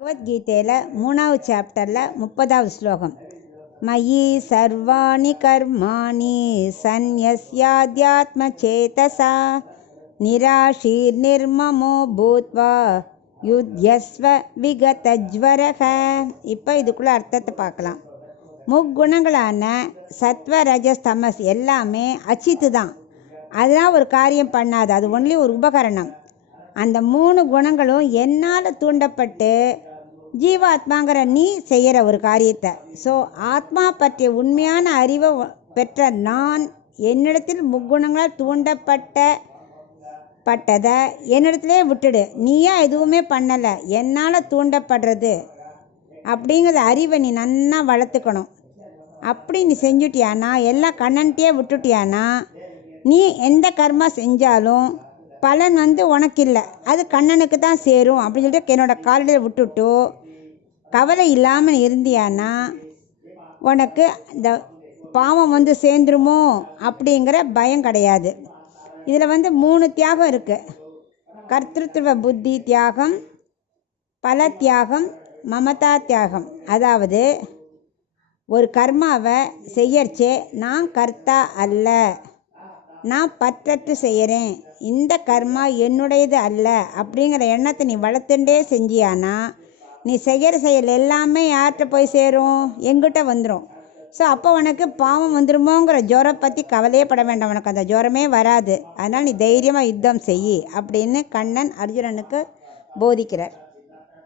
பகவத்கீதையில் 3வது சாப்டரில் 30வது ஸ்லோகம். மயி சர்வாணி கர்மாணி சந்யஸ்யாத்யாத்ம சேதசா நிராஷீர் நிர்மமோ பூத்வா யுத்யஸ்வ விகதஜ்வரக. இப்போ இதுக்குள்ள அர்த்தத்தை பார்க்கலாம். முக்குணங்களான சத்வ ரஜஸ் தமஸ் எல்லாமே அச்சித்து தான். அதெல்லாம் ஒரு காரியம் பண்ணாது, அது ஒன்லி ஒரு உபகரணம். அந்த 3 குணங்களும் என்னால் தூண்டப்பட்டு ஜீவாத்மாங்கிற நீ செய்கிற ஒரு காரியத்தை. ஸோ ஆத்மா பற்றிய உண்மையான அறிவை பெற்ற நான் என்னிடத்தில் முக்குணங்களால் தூண்டப்பட்டதை என்னிடத்துலே விட்டுடு. நீயா எதுவுமே பண்ணலை, என்னால் தூண்டப்படுறது அப்படிங்கிற அறிவை நீ நன்னா வளர்த்துக்கணும். அப்படி நீ செஞ்சுட்டியானா, எல்லாம் கண்ணன்ட்டே விட்டுட்டியானா, நீ எந்த கர்மா செஞ்சாலும் பலன் உனக்கு இல்லை, அது கண்ணனுக்கு தான் சேரும் அப்படின்னு சொல்லிட்டு என்னோடய காலடியில் விட்டுட்டு கவலை இல்லாமல் இருந்தியானா உனக்கு இந்த பாவம் சேர்ந்துருமோ அப்படிங்கிற பயம் கிடையாது. இதில் 3 தியாகம் இருக்குது. கர்த்திருவ புத்தி தியாகம், பல தியாகம், மமதா தியாகம். அதாவது ஒரு கர்மாவை செய்யறச்சே நான் கர்த்தா அல்ல, நான் பற்றற்று செய்கிறேன், இந்த கர்மா என்னுடையது அல்ல அப்படிங்கிற எண்ணத்தை நீ வளர்த்துட்டே செஞ்சியானா நீ செய்கிற செயல் எல்லாமே யார்கிட்ட போய் சேரும்? எங்கிட்ட வந்துடும். ஸோ அப்போ உனக்கு பாவம் வந்துடுமோங்கிற ஜுரம் பற்றி கவலையே பட வேண்டாம், உனக்கு அந்த ஜுரமே வராது. அதனால் நீ தைரியமாக யுத்தம் செய் அப்படின்னு கண்ணன் அர்ஜுனனுக்கு போதிக்கிறார்.